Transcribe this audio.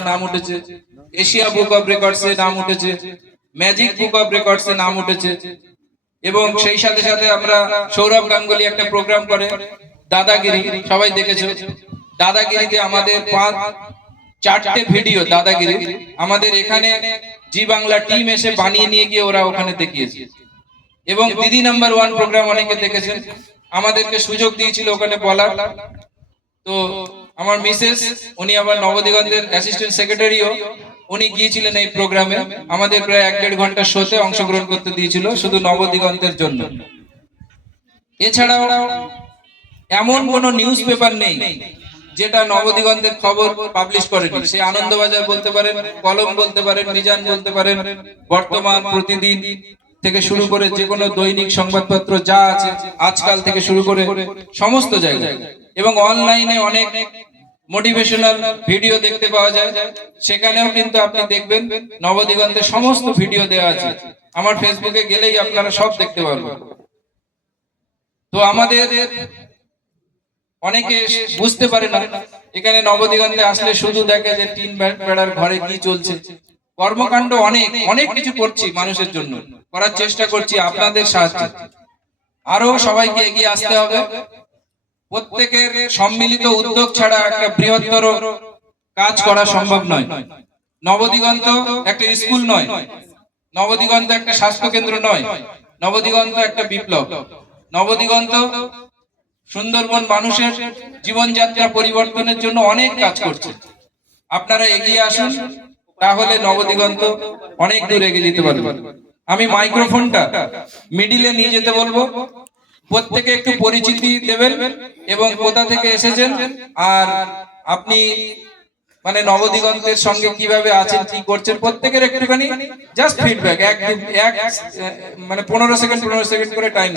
নাম উঠেছে। Asia book of records নাম উঠেছে। ম্যাজিক বুক অফ রেকর্ডস নাম উঠেছে। এবং সেই সাথে সাথে আমরা সৌরভ গাঙ্গুলি একটা প্রোগ্রাম করে। দাদাগিরি, সবাই দেখেছ? দাদাগিরিতে আমাদের পাঁচ, চারটে ভিডিও দাদাগিরি। আমাদের এখানে জি বাংলা টিম এসে বানিয়ে নিয়ে গিয়ে ওরা ওখানে দেখিয়েছে। এবং দিদি নাম্বার ওয়ান প্রোগ্রাম অনেকে দেখেছেন। আমাদেরকে সুযোগ দিয়েছিল ওখানে বলার। তো আমার মিসেস, উনি আমার নবদিগন্তের অ্যাসিস্ট্যান্ট সেক্রেটারিও উনি গিয়েছিলেন এই প্রোগ্রামে আমাদের প্রায় এক দেড় ঘণ্টা শোতে অংশগ্রহণ করতে দিয়েছিল, শুধু নবদিগন্তের জন্য। এছাড়াও, এমন কোন নিউজ পেপার নেই যেটা নবদিগন্তের খবর পাবলিশ করেনি। সে আনন্দবাজার বলতে পারেন, কলম বলতে পারেন, মিজান বলতে পারেন, বর্তমান, প্রতিদিন থেকে শুরু করে যে কোনো দৈনিক সংবাদপত্র যা আছে, আজকাল থেকে শুরু করে সমস্ত জায়গায়। এবং অনলাইনে অনেক মোটিভেশনাল ভিডিও দেখতে পাওয়া যায়। সেখানেও কিন্তু আপনি দেখবেন নবদিগন্তের সমস্ত ভিডিও দেওয়া আছে। আমার ফেসবুকে গেলেই আপনারা সব দেখতে পারবেন। তো আমাদের অনেকে বুঝতে পারে না, এখানে নবদিগন্তে আসলে শুধু দেখে যে টিন বেড়ার ঘরে কি চলছে। কর্মকাণ্ড অনেক অনেক কিছু করছি মানুষের জন্য। করার চেষ্টা করছি আপনাদের সাহায্যে। আরও সবাইকে এগিয়ে আসতে হবে। প্রত্যেকের সম্মিলিত উদ্যোগ ছাড়া একটা বৃহত্তর কাজ করা সম্ভব নয়। নবদিগন্ত একটা স্কুল নয়। নবদিগন্ত একটা স্বাস্থ্য কেন্দ্র নয়। নবদিগন্ত একটা বিপ্লব। নবদিগন্ত সুন্দরবন মানুষের জীবনযাত্রা পরিবর্তনের জন্য অনেক কাজ করছে। আপনারা এগিয়ে আসুন, তাহলে নবদিগন্ত অনেক দূর এগিয়ে যেতে পারবে। আমি মাইক্রোফোনটা মিডিলে নিয়ে যেতে বলব। প্রত্যেকে একটু পরিচিতি দেবেন এবং কোথা থেকে এসেছেন আর আপনি মানে নবদিগন্তের সঙ্গে কীভাবে আছেন, কি করছেন, প্রত্যেকের একটুখানি জাস্ট ফিডব্যাক এক এক মানে পনেরো সেকেন্ড পনেরো সেকেন্ড করে টাইম